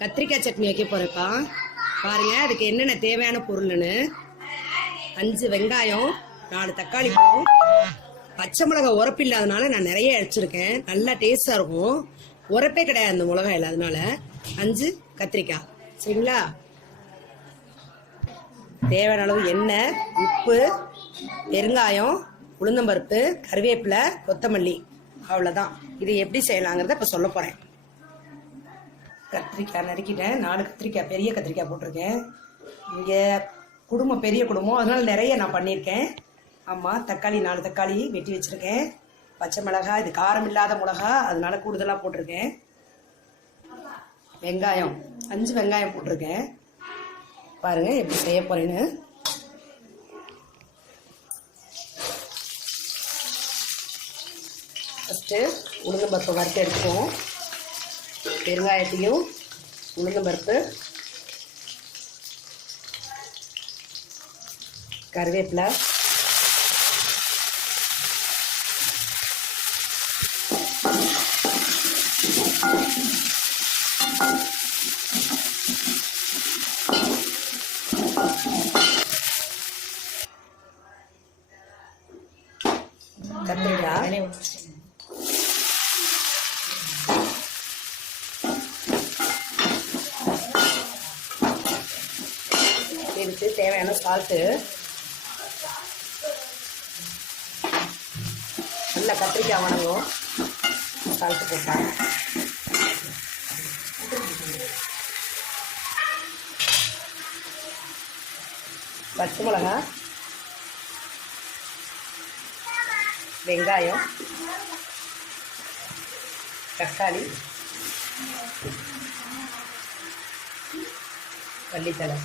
கத்திரிக்காய் சட்னி வைக்க போறேப்பா பாருங்க அதுக்கு என்னென்ன தேவையான பொருள்னு. அஞ்சு வெங்காயம் நாலு தக்காளி பழம். பச்சை மிளகாய் உரப்பு இல்லாதனால நான் நிறைய அரைச்சிருக்கேன். நல்லா டேஸ்டா இருக்கும். உரப்பே கிடையாது அந்த மிளகாயில் இல்லாதனால அஞ்சு கத்திரிக்காய். சரிங்களா? தேவையான அளவு எண்ணெய் உப்பு பெருங்காயம் உளுந்தம்பருப்பு கருவேப்பிலை கொத்தமல்லி. அவ்வளோதான் இது எப்படி செய்யலாங்கிறத இப்போ சொல்ல போகிறேன் கத்திரிக்காய் நறுக்கிட்டேன். நாலு கத்திரிக்காய் பெரிய கத்திரிக்காய் போட்டிருக்கேன். இங்கே குடும்பம் பெரிய குடும்பம். அதனால் நிறைய நான் பண்ணியிருக்கேன். ஆமாம் தக்காளி நாலு தக்காளி வெட்டி வச்சுருக்கேன். பச்சை மிளகாய் இது காரம் இல்லாத மிளகா அதனால் கூடுதலாக போட்டிருக்கேன். வெங்காயம் அஞ்சு வெங்காயம் போட்டிருக்கேன். பாருங்கள் எப்படி செய்ய போகிறேன்னு ஃபஸ்ட்டு உளுந்தம்பருப்பை வறுத்து எடுத்துக்குவோம். பெருங்காயத்தையும் உளுந்தம் பருப்பு கருவேப்பிலை கத்திரிக்காய் இதுக்கு தேவையான சால்ட்டு நல்லா கத்திரிக்காய் வணங்கும் சால்ட்டு போட்டாங்க பச்சை மிளகா. வெங்காயம். தக்காளி. பள்ளித்தலை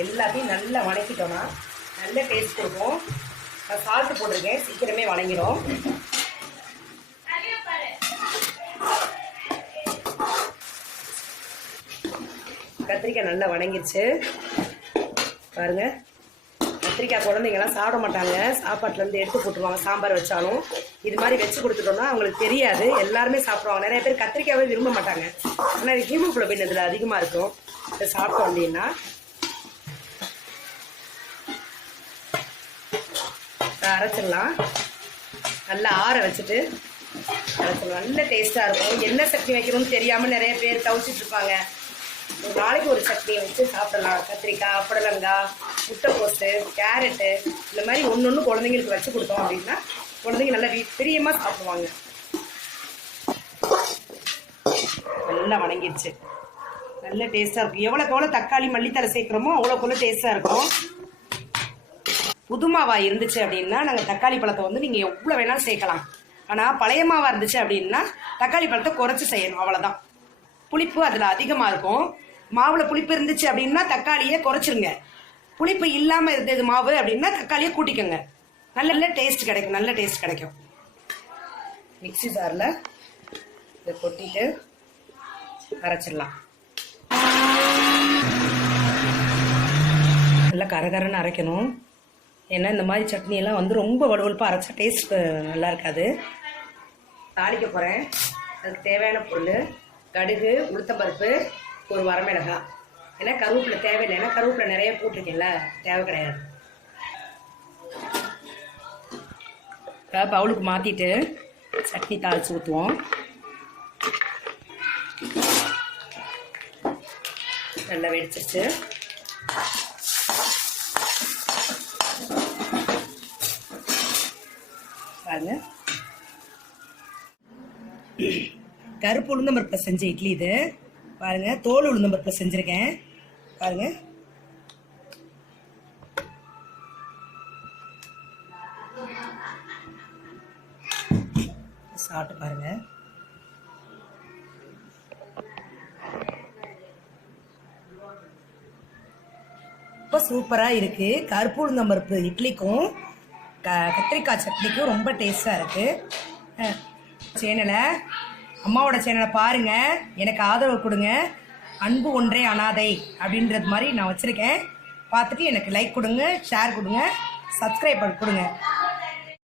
எல்லாத்தையும் நல்லா வணக்கிட்டோம்னா நல்ல டேஸ்ட் கொடுக்கும். நான் சால்ட்டு போட்டிருக்கேன். சீக்கிரமே வணங்கிடும். கத்திரிக்காய் நல்லா வணங்கிருச்சு. பாருங்க. கத்திரிக்காய் குழந்தைங்கலாம் சாப்பிட மாட்டாங்க. சாப்பாட்டிலேருந்து எடுத்து போட்டுருவாங்க. சாம்பார் வச்சாலும். இது மாதிரி வச்சு கொடுத்துட்டோம்னா அவங்களுக்கு தெரியாது. எல்லாருமே சாப்பிடுவாங்க. நிறைய பேர் கத்திரிக்காவே விரும்ப மாட்டாங்க. ஆனால் இது ஹீமோக்ளோபின் இதில் அதிகமாக இருக்கும். இதை சாப்பிட்டோம் அப்படின்னா அரைச்சிடலாம். நல்லா ஆற வச்சுட்டு அரைச்சிடலாம். நல்ல டேஸ்ட்டாக இருக்கும். என்ன சட்னி வைக்கணும்னு தெரியாமல் நிறைய பேர் தவிச்சிட்டு இருப்பாங்க. ஒரு நாளைக்கு ஒரு சட்னியை வச்சு சாப்பிடலாம். கத்திரிக்காய் புடலங்காய் முட்டைக்கோசு கேரட்டு இந்த மாதிரி ஒன்று ஒன்று குழந்தைங்களுக்கு வச்சு கொடுத்தோம் அப்படின்னா குழந்தைங்க நல்லா வீ- பிரியமாக சாப்பிடுவாங்க. நல்லா வணங்கிடுச்சு. நல்ல டேஸ்ட்டாக இருக்கும். எவ்வளோக்கு எவ்வளோ தக்காளி மல்லித்தலை சேர்க்குறோமோ அவ்வளோக்கு டேஸ்ட்டாக இருக்கும். புது மாவா இருந்துச்சு அப்படின்னா நாங்கள் தக்காளி பழத்தை வந்து நீங்கள் எவ்வளோ வேணாலும் சேர்க்கலாம். ஆனால் பழைய மாவா இருந்துச்சு அப்படின்னா தக்காளி பழத்தை குறைச்சி செய்யணும் அவ்வளோதான் புளிப்பு அதில் அதிகமாக இருக்கும். மாவில் புளிப்பு இருந்துச்சு அப்படின்னா தக்காளியை குறைச்சிருங்க. புளிப்பு இல்லாமல் இருந்தது மாவு அப்படின்னா தக்காளியை கூட்டிக்கோங்க. நல்ல நல்ல டேஸ்ட் கிடைக்கும் நல்ல டேஸ்ட் கிடைக்கும். மிக்ஸி ஜாரில் இதை கொட்டிட்டு அரைச்சிடலாம். நல்லா கரகரன்னு அரைக்கணும். ஏன்னா இந்த மாதிரி சட்னி எல்லாம் வந்து ரொம்ப வலுவலுப்பாக அரைச்சா டேஸ்ட் நல்லா இருக்காது. தாளிக்க போகிறேன் அதுக்கு தேவையான பொருள் கடுகு உளுத்தம்பருப்பு ஒரு வரமிளகா. ஏன்னா கருவேப்பிலை தேவையில்லை ஏன்னா கருவேப்பிலை நிறைய போட்டிருக்கேன்ல தேவை கிடையாது. பவுலுக்கு மாற்றிட்டு சட்னி தாளித்து ஊற்றுவோம் நல்லா வெடிச்சிருச்சு. பாருங்க. கருப்பு உளுந்தம்பருப்பில் செஞ்ச இட்லி இது. பாருங்க தோல் உளுந்தம்பருப்பில் செஞ்சுருக்கேன். பாருங்க. சாப்பிட்டு பாருங்க. ரொம்ப சூப்பராக இருக்கு. கருப்பு உளுந்தம்பருப்பு இட்லிக்கும் க கத்திரிக்காய் சட்னிக்கும் ரொம்ப டேஸ்டாக இருக்குது சேனலை அம்மாவோட சேனலை பாருங்க. எனக்கு ஆதரவு கொடுங்க. அன்பு ஒன்றே அனாதை அப்படின்றது மாதிரி நான் வச்சுருக்கேன். பார்த்துட்டு எனக்கு லைக் கொடுங்க ஷேர் கொடுங்க சப்ஸ்கிரைப் கொடுங்க.